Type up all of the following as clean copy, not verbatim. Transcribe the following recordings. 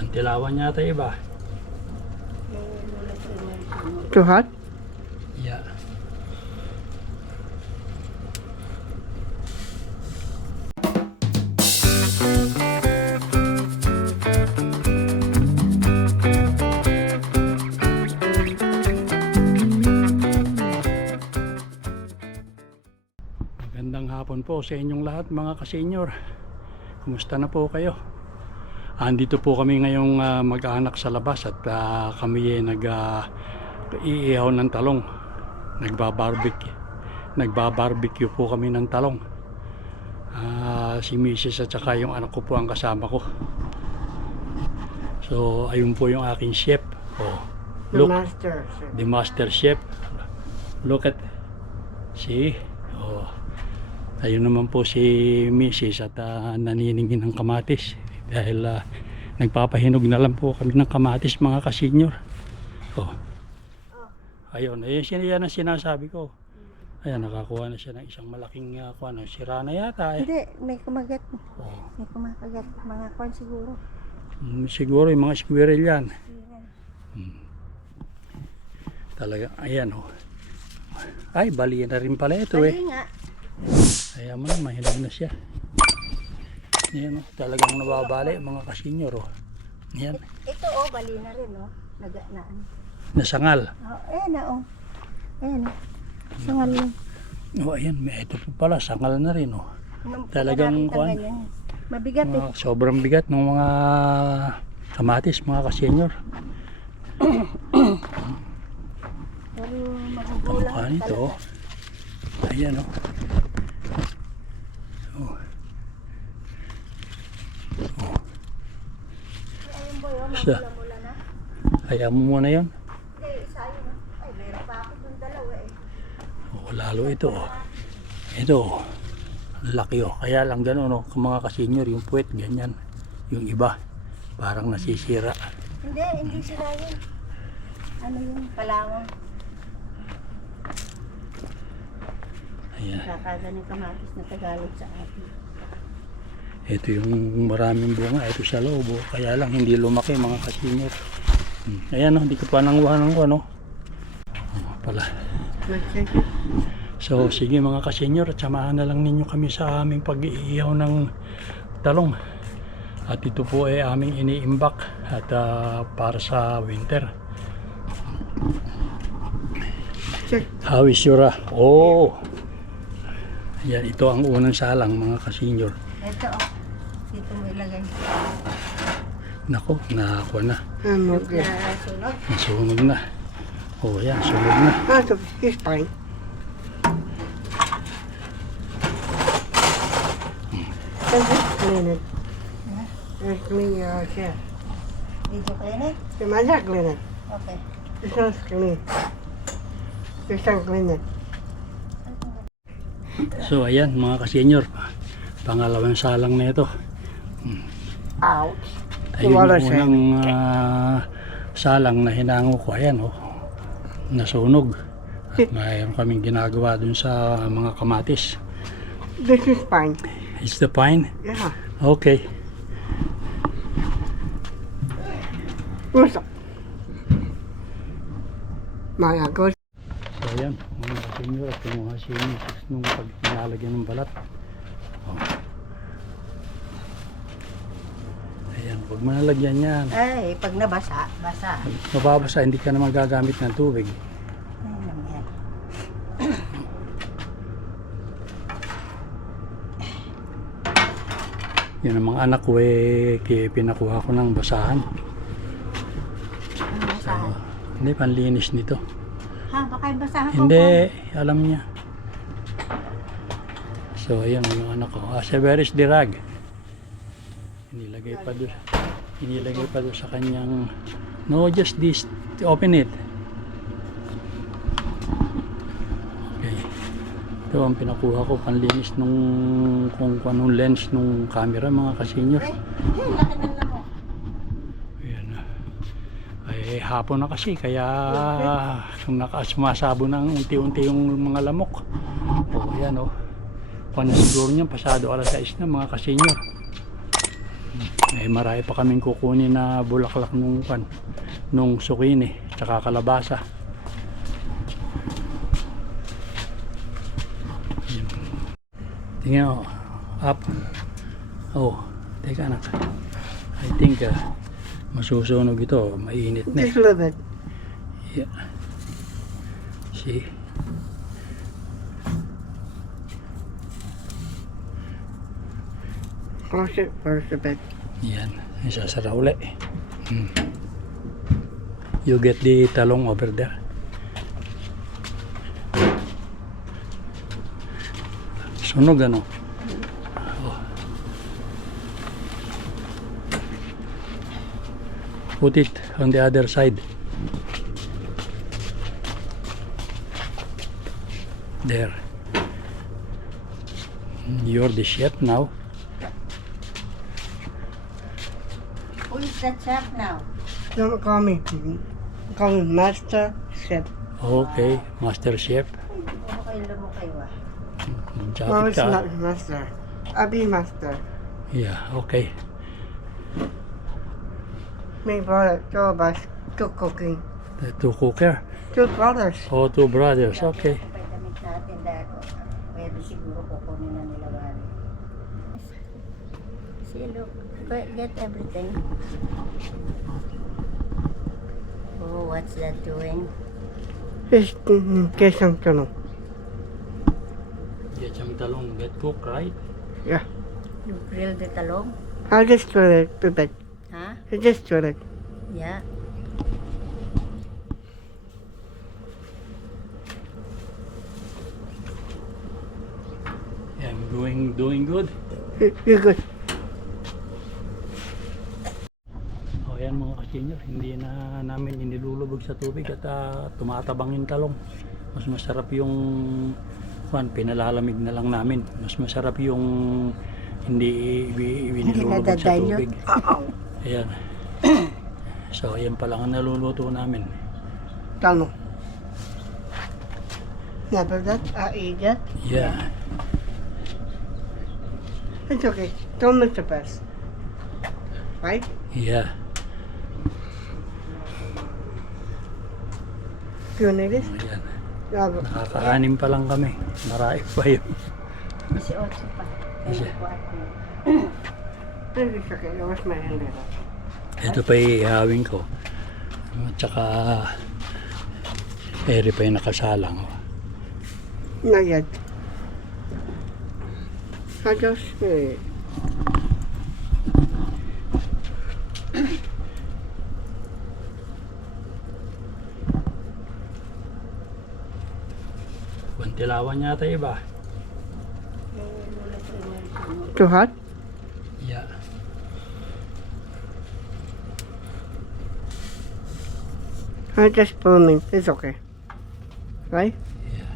Bantilawan yata iba. Too hot? Yeah. Magandang hapon po sa inyong lahat mga kasenyor. Kumusta na po kayo? Andito po kami ngayong mag-anak sa labas at kami nag-iihaw ng talong. Nagbabarbecue po kami ng talong. Si Mrs. at saka yung anak ko po ang kasama ko. So ayun po yung aking chef. Oh, look, the master chef. Look at, see? Oh, ayun naman po si Mrs. at naniningin ng kamatis dahil nagpapahinog na lang po kami ng kamatis mga kasenyor. Oh. Ayun, yan ang sinasabi ko. Ayan, nakakuha na siya ng isang malaking sira na yata eh. Hindi, may kumagat. Oh. May kumakagat. Mga kwan siguro. Siguro yung mga squirrel yan. Talaga, ayan oh. Ay, bali na rin pala ito eh. Bali nga. Ayan mo na, mahinog na siya. Ayan oh, talagang nababali mga kasenyor oh. Ayan. Ito bali na rin Naganaan. Nasangal. Ayan oh. Ayan oh. Sangal yun. Oh, ayan, ito po pala, sangal na rin oh. Talagang kwan. Mabigat eh. Sobrang bigat ng mga kamatis mga kasenyor. Pero magugulang Kamukha nito oh. Ayan oh. Oh. Oh. Ayun boy, mula na. Hayaan mo muna yun. Isa yun. Ay, meron pa ako dun dalawa eh. Oh, lalo ito oh. Ito oh. Laki oh. Kaya lang gano'n oh. Kung mga kasenyor yung puwet ganyan. Yung iba parang nasisira. Hindi sila yun. Ano yung palangon? Ayan. Kakaganang kamatis na Tagalog sa atin. Ito yung maraming bunga. Ito sa loob oh. Kaya lang hindi lumaki mga kasenyor. Ayan oh. Hindi ko pa nangwanan ko no. Pala. So sige mga kasenyor, at samahan na lang ninyo kami sa aming pag-iihaw ng talong. At ito po ay aming iniimbak at para sa winter. How is your oh. Yan, ito ang unang salang mga kasenyor. Ito dito mo ilagay. Nako, nakakuha na. Sunod. Nasunog na. Oh yan, sunog na. So it's fine. Clean it. Clean your chair. Did you clean it? The mother clean it. Okay. This one's clean. This one clean it. So ayan mga kasenyor, pangalawang salang na ito. Ouch. Ayun yung unang salang na hinango ko. Ayan oh, nasunog. At mayroon kaming ginagawa dun sa mga kamatis. This is fine. It's the pine? Yeah. Okay. What's up? My uncle. So ayan, mga kasenyor, at kumuha si Mrs. nung paglalagyan ng balat. Oh. Ayan, huwag mo nalagyan yan. Ay, pag nabasa, basa. Mababasa, hindi ka na magagamit ng tubig. Ay, lang yan. Yan ang mga anak ko pinakuha ko ng basahan. Ano basahan? Hindi, panlinis nito. Ha, baka yung basahan ko. Hindi, alam niya. So, ayan yung anak ko. So, where is the rag? Inilagay pa doon sa kanyang, no, just this, open it. Okay. Ito ang pinakuha ko, panlinis nung, kung anong lens nung camera mga kasenyor. Laki ng lamok. Ayan na. Ay, hapon na kasi, kaya sumasabo ng unti-unti yung mga lamok. O, ayan o. Kung siguro niyan, pasado alas 6 na mga kasenyor. Marami pa kaming kukunin na bulaklak nung sukini tsaka kalabasa. Tingnan mo, up. Oh, teka anak. I think masusunog ito, mainit na. Just a little bit. Yeah. See? Close it first a bit. Yan, isasara uli. You get the talong over there. Sunog ano? Oh. Put it on the other side. There. You're the chef now. Who is the chef now? Don't call me. Call me Master Chef. Okay, Master Chef. Okay, lumukay wa. No, Jacket it's ka. not Master. I'll be Master. Yeah, okay. My brother, two of us, two cooking. The two cooker. Two brothers. Oh, two brothers. Okay. Kapag damit natin dako, pwede siguro kukunin na nila Wari. See, look, get everything. Oh, what's that doing? Just get some tunnel. Get some talong. Get cooked, right? Yeah. You grill the talong? I'll just do it a bit. Huh? I just do it. Yeah. Yeah, I'm doing good. You're good. O yan mga ka-senior, hindi na namin inilulubog sa tubig at tumatabang yung talong. Mas masarap yung pinalalamig na lang namin. Mas masarap yung hindi inilulubog sa nadadayo. tubig. Ayan. So ayan pa lang ang naluluto namin. Tunnel. Never that. I eat that. Yeah. It's okay. Don't miss the best. Right? Yeah. Do you need this? Ayan. Yeah. Nakaka-anim pa lang kami. Marami pa yun. 18 pa. Isa. 24. It's okay. I wash my hand later. Ito pa ihawin ko. At saka eri pa yung nakasalang. Not yet. I just Bantilawan yata iba. too hot. Yeah. I just booming. It's okay. Right? Yeah.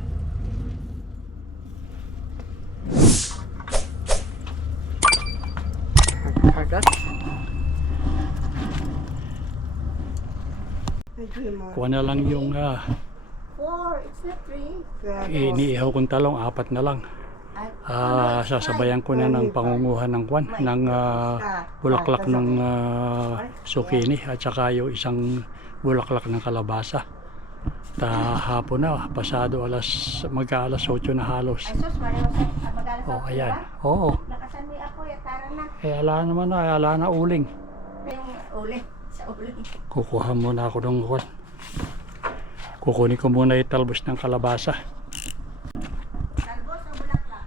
I got. Kuha na lang yung 4, it's not 3. iniihaw kong talong, 4 na lang. Sasabayan ko na ng pangunguhan ng bulaklak ng sukini at saka yung isang bulaklak ng kalabasa. Hapon na, pasado magka-alas 8 na halos. Ay, sus, Mario, magalas Oh, ako, ayan. diba? Oo. Lakasan mo yung apoy at tara na. Ala naman na, ala na uling. Yung uli, sa uli. Kukuha muna ako ng kukunin ko muna yung talbos ng kalabasa. Talbos o bulaklak?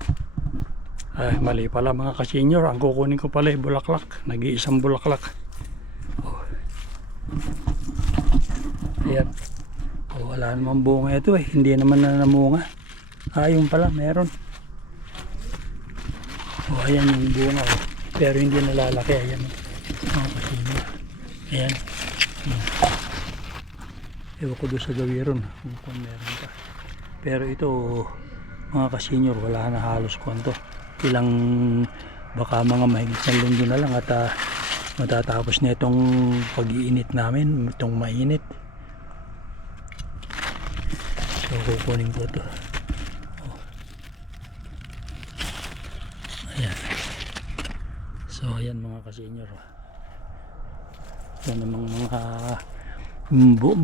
Ay, mali pala mga ka-senior. Ang kukunin ko pala yung bulaklak. Nag-iisang bulaklak. Oh. Ayan. Oh, wala naman bunga ito eh. Hindi naman na namunga. Yung pala, meron. Oh, ayan yung bunga. Oh. Pero hindi nalalaki. Ayan. Mga ka-senior. Ayan. Ewan ko doon sa gawiron kung meron pa. Pero ito mga ka-senior, wala na halos kwento. Baka mga mahigit na linggo na lang at matatapos na itong pag-iinit namin, itong mainit. So kukunin ko ito. Oh. Ayan. So ayan mga kasenyor. Yan namang mga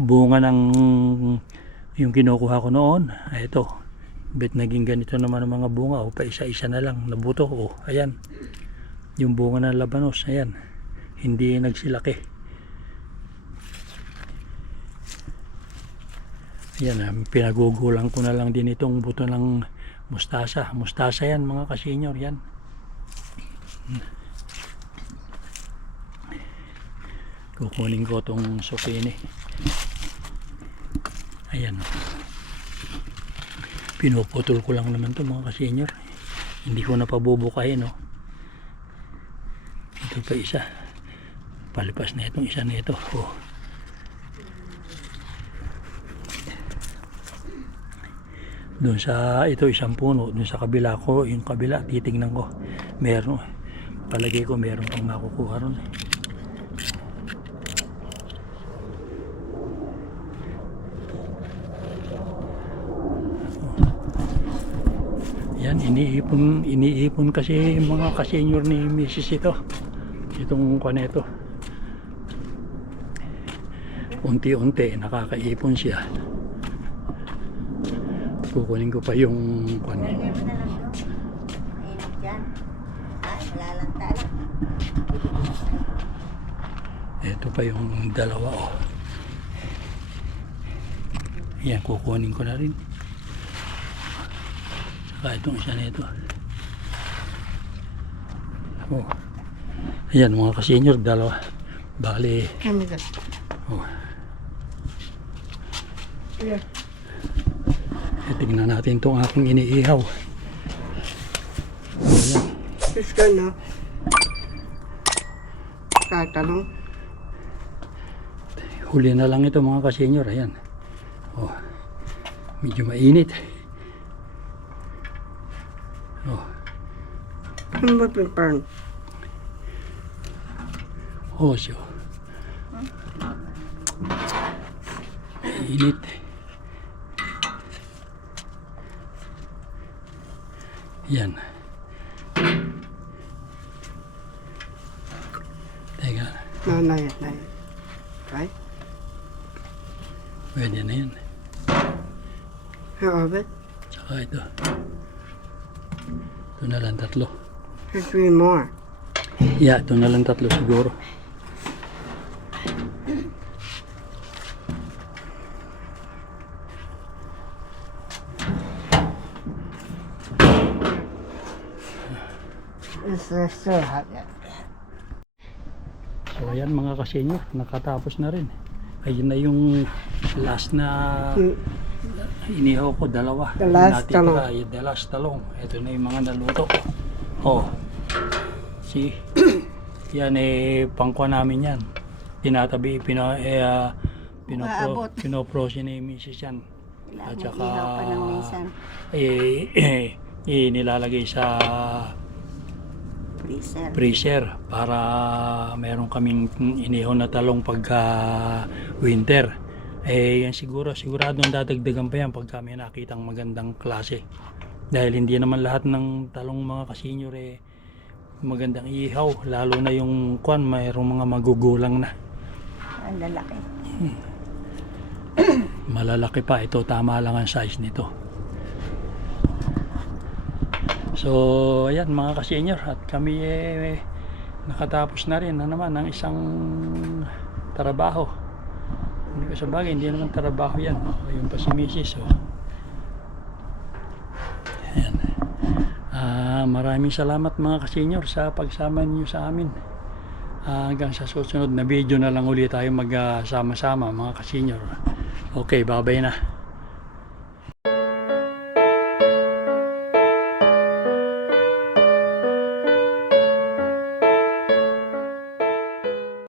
bunga ng yung kinukuha ko noon. Ito. Bet naging ganito naman ang mga bunga. O pa isa-isa na lang nabuto. O ayan. Yung bunga ng labanos. Ayan. Hindi nagsilaki. Ayan. Pinagugulang ko na lang din itong buto ng mustasa. Mustasa yan mga kasenyor. Yan. Kukunin ko itong zucchini. Ayan. Pinuputol ko lang naman ito mga kasenyor. Hindi ko na pabubukayin. No? Ito pa isa. Palipas na itong isa na ito. Oh. Doon sa ito isang puno. Doon sa kabila ko. Yung kabila titignan ko. Meron. Palagay ko meron pang makukuha ron. Yan, iniipon kasi mga kasenyor ni Mrs. ito. Itong kwaneto. Unti-unti nakakaipon siya. Kukunin ko pa yung kwan. Lagyan mo na lang doon. Mainit dyan. Ay, malalanta lang. Ito pa yung dalawa. Oh. Yan, kukunin ko na rin. Saka itong isa na ito. Oh. Ayan mga kasenyor, dalawa. Bali. Oh. Yeah. Tignan natin itong aking iniihaw. Ayan. It's good now. Tatalong. Huli na lang ito mga kasenyor. Ayan. Oh. Medyo mainit. Oh. Ano ba yung parang? Oh, siyo. Init. Yan. Teka. No, not yet. Right? Pwede na yan. How of it? Tsaka ito. Ito na lang tatlo. There's 3 more. Yeah, ito na lang tatlo siguro. It's still hot yet. So ayan mga kasenyor, nakatapos na rin. Ayun na yung last na inihaw ko, dalawa. The last talong. The last talong. Ito na yung mga naluto. Oh. See? Yan pangkwa namin yan. Tinatabi, Maabot. pinoprosin ni Mrs. yan. At saka Ihaw pa ng minsan. nilalagay sa freezer para meron kaming inihaw na talong pagka winter. Yan siguradong dadagdagan pa yan pagka may nakitang magandang klase. Dahil hindi naman lahat ng talong mga kasenyor magandang ihaw, lalo na yung kwan, mayroong mga magugulang na. Ang lalaki. Malalaki pa ito, tama lang ang size nito. So ayan mga kasenyor, at kami nakatapos na rin na naman ng isang trabaho. Hindi ko sabagay, hindi naman trabaho yan. Ayun pa si Mrs. Ayan. Maraming salamat mga kasenyor sa pagsama niyo sa amin. Hanggang sa susunod na video na lang ulit tayo magsama-sama mga kasenyor. Okay, bye-bye na.